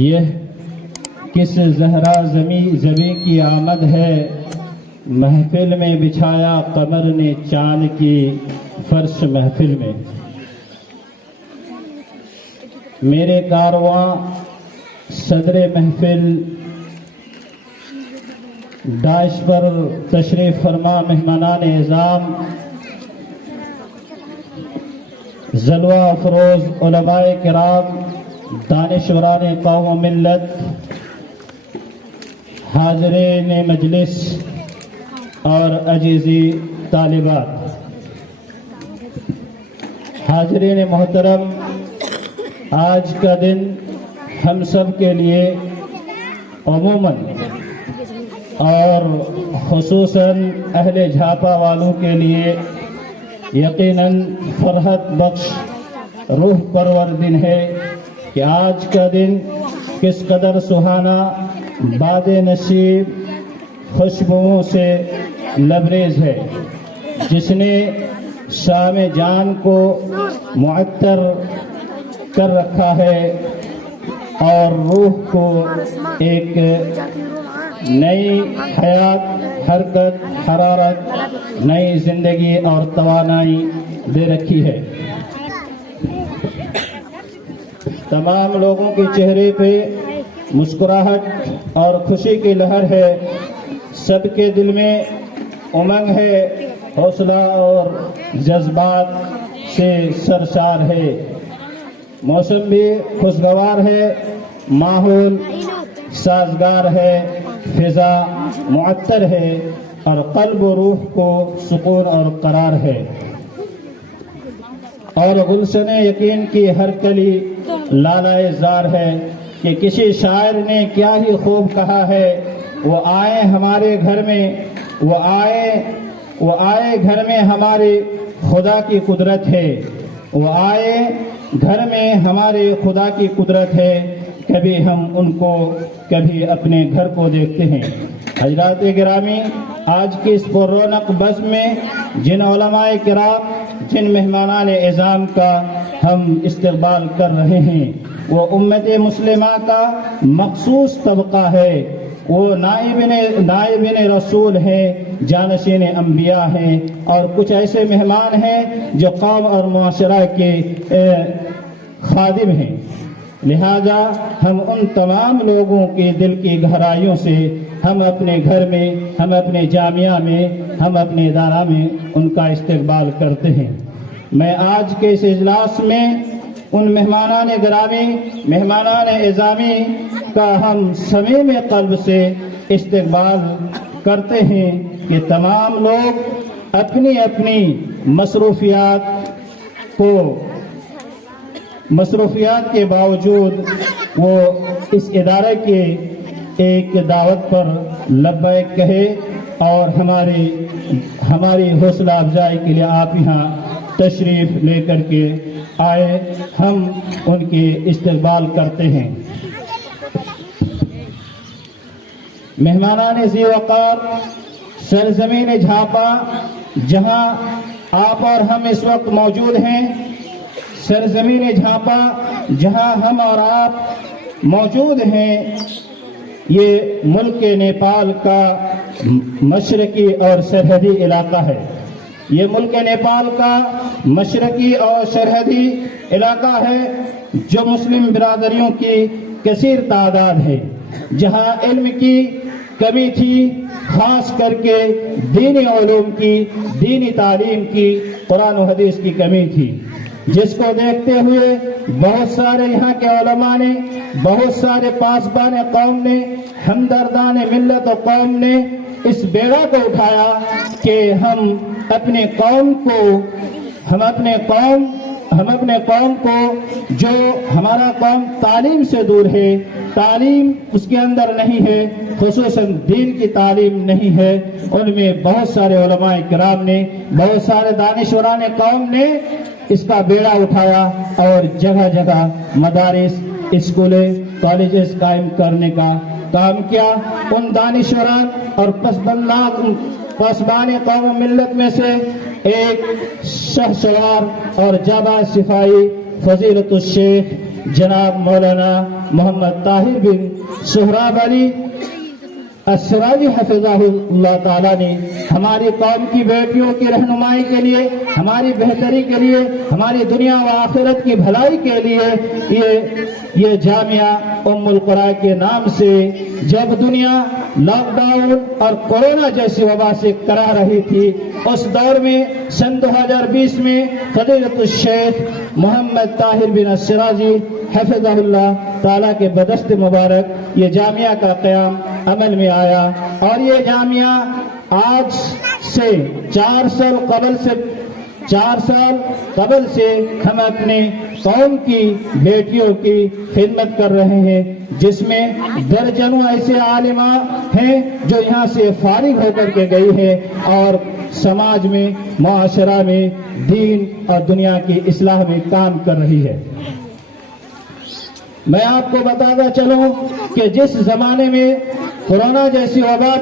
یہ کس زہرا زمیں کی آمد ہے، محفل میں بچھایا قمر نے چاند کی فرش محفل میں۔ میرے کارواں صدر محفل داعش پر تشریف فرما مہمانان اعظام، جلوہ افروز علماء کرام، دانشوران قوم و ملت، حاضرین مجلس اور عزیزی طالبات، حاضرین محترم، آج کا دن ہم سب کے لیے عموماً اور خصوصاً اہل جھاپا والوں کے لیے یقیناً فرحت بخش روح پرور دن ہے کہ آج کا دن کس قدر سہانا، باد نصیب خوشبوؤں سے لبریز ہے، جس نے شام جان کو معطر کر رکھا ہے اور روح کو ایک نئی حیات، حرکت، حرارت، نئی زندگی اور توانائی دے رکھی ہے۔ تمام لوگوں کے چہرے پہ مسکراہٹ اور خوشی کی لہر ہے، سب کے دل میں امنگ ہے، حوصلہ اور جذبات سے سرشار ہے، موسم بھی خوشگوار ہے، ماحول سازگار ہے، فضا معطر ہے اور قلب و روح کو سکون اور قرار ہے، اور گلشن یقین کی ہر کلی لالائے زار ہے کہ کسی شاعر نے کیا ہی خوب کہا ہے، وہ آئے ہمارے گھر میں، وہ آئے گھر میں ہمارے خدا کی قدرت ہے، وہ آئے گھر میں ہمارے خدا کی قدرت ہے، کبھی ہم ان کو کبھی اپنے گھر کو دیکھتے ہیں۔ حضرات گرامی، آج کی اس پر رونق بزم میں جن علماء کرام، جن مہمانان اعظام کا ہم استقبال کر رہے ہیں، وہ امت مسلمہ کا مخصوص طبقہ ہے، وہ نائبین رسول ہیں، جانشین انبیاء ہیں، اور کچھ ایسے مہمان ہیں جو قوم اور معاشرہ کے خادم ہیں۔ لہذا ہم ان تمام لوگوں کے دل کی گہرائیوں سے ہم اپنے گھر میں، ہم اپنے جامعہ میں، ہم اپنے ادارہ میں ان کا استقبال کرتے ہیں۔ میں آج کے اس اجلاس میں ان مہمانان گرامی، مہمانان اعظامی کا ہم صمیم قلب سے استقبال کرتے ہیں کہ تمام لوگ اپنی اپنی مصروفیات کے باوجود وہ اس ادارے کے ایک دعوت پر لبیک کہے اور ہماری حوصلہ افزائی کے لیے آپ یہاں تشریف لے کر کے آئے، ہم ان کے استقبال کرتے ہیں۔ مہمانان ذی وقار، سرزمین جھاپا جہاں آپ اور ہم اس وقت موجود ہیں، سرزمین جھاپا جہاں ہم اور آپ موجود ہیں، یہ ملک نیپال کا مشرقی اور سرحدی علاقہ ہے۔ یہ ملک نیپال کا مشرقی اور سرحدی علاقہ ہے جو مسلم برادریوں کی کثیر تعداد ہے، جہاں علم کی کمی تھی، خاص کر کے دینی علوم کی، دینی تعلیم کی، قرآن و حدیث کی کمی تھی، جس کو دیکھتے ہوئے بہت سارے یہاں کے علماء نے، بہت سارے پاسبان قوم نے، ہمدردان ملت و قوم نے اس بیڑا کو اٹھایا کہ ہم اپنے قوم کو جو ہمارا قوم تعلیم سے دور ہے، تعلیم اس کے اندر نہیں ہے، خصوصاً دین کی تعلیم نہیں ہے، ان میں بہت سارے علماء کرام نے، بہت سارے دانشوران قوم نے اس کا بیڑا اٹھایا اور جگہ جگہ مدارس، اسکولیں، کالجز قائم کرنے کا کام کیا۔ ان دانشوران اور پاسبان قوم و ملت میں سے ایک شہسوار اور جاباز سپاہی فضیلت الشیخ जनाब मौलाना मोहम्मद ताहिर बिन सोहराब अली अस्सराजी हफिज़हुल्लाह ताला ने हमारी कौम की बेटियों की रहनुमाई के लिए, हमारी बेहतरी के लिए, हमारी दुनिया व आखिरत की भलाई के लिए ये जामिया उम्मुल कुरा के नाम से जब दुनिया लॉकडाउन और कोरोना जैसी वबा से करा रही थी, उस दौर में सन 2020 में फजीलतुल शेख मोहम्मद ताहिर बिन अस्सराजी हफिज़हुल्लाह ताला के बदस्त मुबारक ये जामिया का क़याम अमल में आया। और ये जामिया आज से 4 साल कबल से हम अपने कौम की बेटियों की खिदमत कर रहे हैं, जिसमें दर्जनों ऐसे आलिमा हैं जो यहाँ से फारिग होकर के गई है और समाज में, माशरा में दीन और दुनिया की इस्लाह में काम कर रही है। मैं आपको बताता चलूं कि जिस जमाने में कोरोना जैसी वबा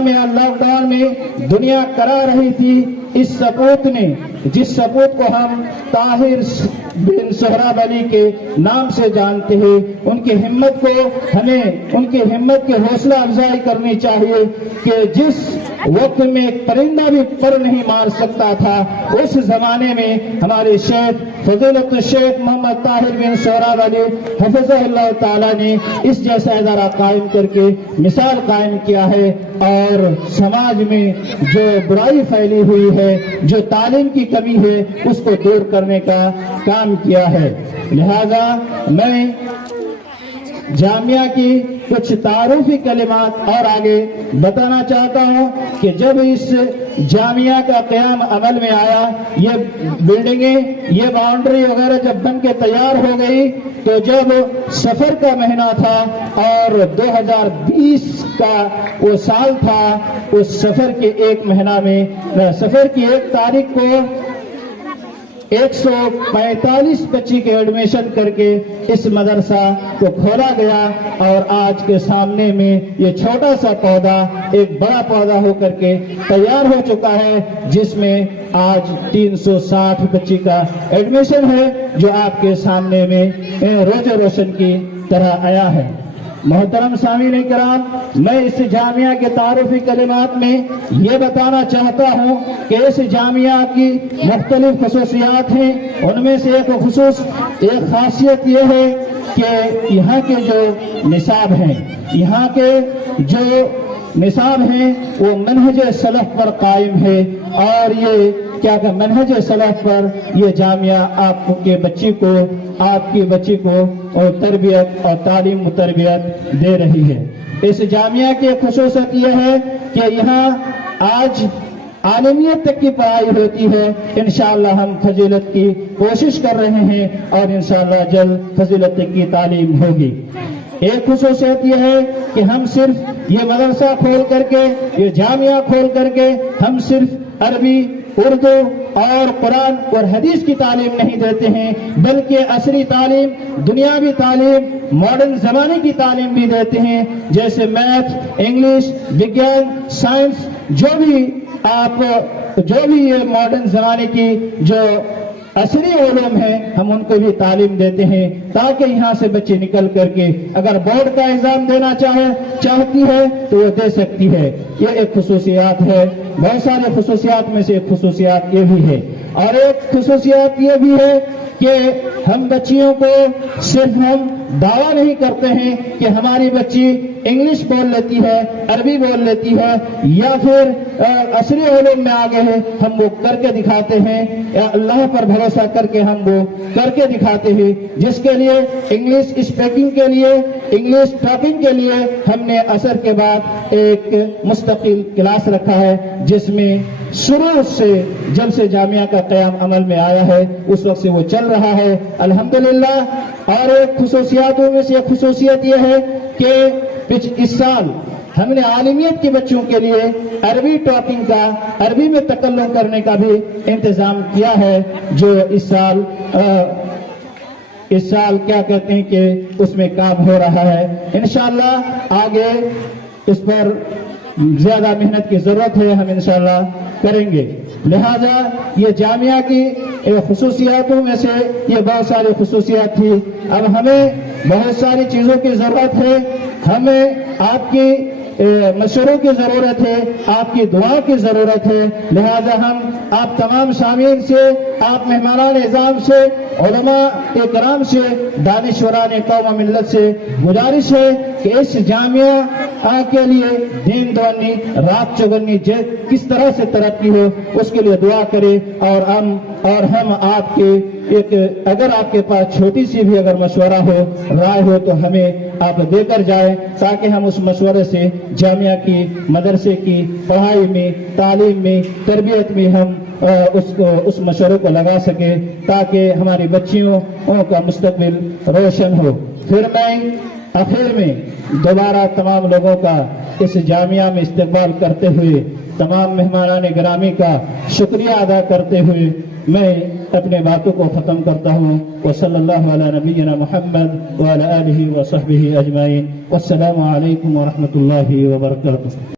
में और लॉकडाउन में दुनिया करा रही थी, इस सपूत ने, जिस सपूत को हम ताहिर बिन सोहराब अली के नाम से जानते हैं, उनकी हिम्मत की हौसला अफजाई करनी चाहिए कि जिस वक्त में एक परिंदा भी पर नहीं मार सकता था, उस जमाने में हमारे शेख फजीलतुल शेख मोहम्मद ताहिर बिन सोहराब अली हफिज़हुल्लाह ताला ने इस जैसा इदारा कायम करके मिसाल कायम किया है और समाज में जो बुराई फैली हुई है, जो तालीम की कमी है, उसको दूर करने का काम किया है। लिहाजा मैं जामिया की कुछ तारुफी कलिमात और आगे बताना चाहता हूँ कि जब इस जामिया का क़याम अमल में आया, ये बिल्डिंगें, ये बाउंड्री वगैरह जब बन के तैयार हो गई, तो जब सफर का महीना था और 2020 का वो साल था, उस सफर के एक महीना में, सफर की 1 तारीख को 145 बच्ची के एडमिशन करके इस मदरसा को खोला गया और आज के सामने में ये छोटा सा पौधा एक बड़ा पौधा होकर के तैयार हो चुका है, जिसमें आज 360 बच्ची का एडमिशन है, जो आपके सामने में रोज़े रोशन की तरह आया है। मोहतरम सामीन किराम, मैं इस जामिया के तारुफी कलिमात में ये बताना चाहता हूँ कि इस जामिया की मुख्तलिफ खसूसियात हैं। उनमें से एक खासियत ये है कि यहाँ के जो निसाब हैं, वो मनहज सलफ पर कायम है और ये मनहज सलफ पर ये जामिया आपकी बच्ची को और तरबियत और तालीम व तरबियत दे रही है। इस जामिया की खुसूसियत यह है कि यहाँ आज आलिमियत तक की पढ़ाई होती है। इंशाअल्लाह हम फजीलत की कोशिश कर रहे हैं और इंशाअल्लाह जल्द फजीलत तक की तालीम होगी। एक खुसूसियत यह है कि हम सिर्फ ये मदरसा खोल करके, ये जामिया खोल करके हम सिर्फ अरबी, उर्दू और कुरान और हदीस की तालीम नहीं देते हैं, बल्कि असरी तालीम, दुनियावी तालीम, मॉडर्न जमाने की तालीम भी देते हैं, जैसे मैथ, इंग्लिश, विज्ञान, साइंस, जो भी ये मॉडर्न जमाने की जो असली उलूम है, हम उनको भी तालीम देते हैं, ताकि यहाँ से बच्चे निकल करके अगर बोर्ड का एग्जाम देना चाहती है तो वो दे सकती है। ये एक खुसूसियात है। बहुत सारे खुसूसियात में से एक खुसूसियात ये भी है। और एक खुसूसियात ये भी है कि हम बच्चियों को सिर्फ हम दावा नहीं करते हैं कि हमारी बच्ची इंग्लिश बोल लेती है, अरबी बोल लेती है या फिर असरी उलूम में आगे है, हम वो करके दिखाते हैं, या अल्लाह पर भरोसा करके हम वो करके दिखाते हैं, जिसके लिए इंग्लिश स्पीकिंग के लिए, इंग्लिश टॉकिंग के लिए हमने असर के बाद एक मुस्तकिल क्लास रखा है, जिसमें शुरू से जब से जामिया का क़याम अमल में आया है उस वक्त से वो चल रहा है, अल्हम्दुलिल्लाह। और एक खुसूसियातों में से एक खुसूसियत यह है कि इस साल हमने आलिमियत के बच्चों के लिए अरबी टॉकिंग का, अरबी में तकल्लुम करने का भी इंतजाम किया है, जो इस साल क्या कहते हैं कि उसमें काम हो रहा है। इंशाअल्लाह आगे इस पर زیادہ محنت کی ضرورت ہے، ہم انشاءاللہ کریں گے۔ لہذا یہ جامعہ کی خصوصیاتوں میں سے یہ بہت ساری خصوصیات تھی۔ اب ہمیں بہت ساری چیزوں کی ضرورت ہے، ہمیں آپ کی مشوروں کی ضرورت ہے، آپ کی دعا کی ضرورت ہے۔ لہذا ہم آپ تمام شامعین سے، آپ مہمانان اعظام سے، علماء اکرام سے، دانشوران قوم و ملت سے گزارش ہے کہ اس جامعہ کے لیے دین دوانی رات چگنی کس طرح سے ترقی ہو اس کے لیے دعا کرے، اور ہم آپ کے اگر آپ کے پاس چھوٹی سی بھی اگر مشورہ ہو، رائے ہو تو ہمیں آپ دے کر جائیں، تاکہ ہم اس مشورے سے جامعہ کی، مدرسے کی پڑھائی میں، تعلیم میں، تربیت میں ہم اس مشورے کو لگا سکے، تاکہ ہماری بچیوں کا مستقبل روشن ہو۔ پھر میں آخر میں دوبارہ تمام لوگوں کا اس جامعہ میں استقبال کرتے ہوئے، تمام مہمانان گرامی کا شکریہ ادا کرتے ہوئے میں اپنے باتوں کو ختم کرتا ہوں۔ وصلی اللہ علی نبینا محمد وعلی آلہ وصحبہ اجمعین۔ والسلام علیکم ورحمۃ اللہ وبرکاتہ۔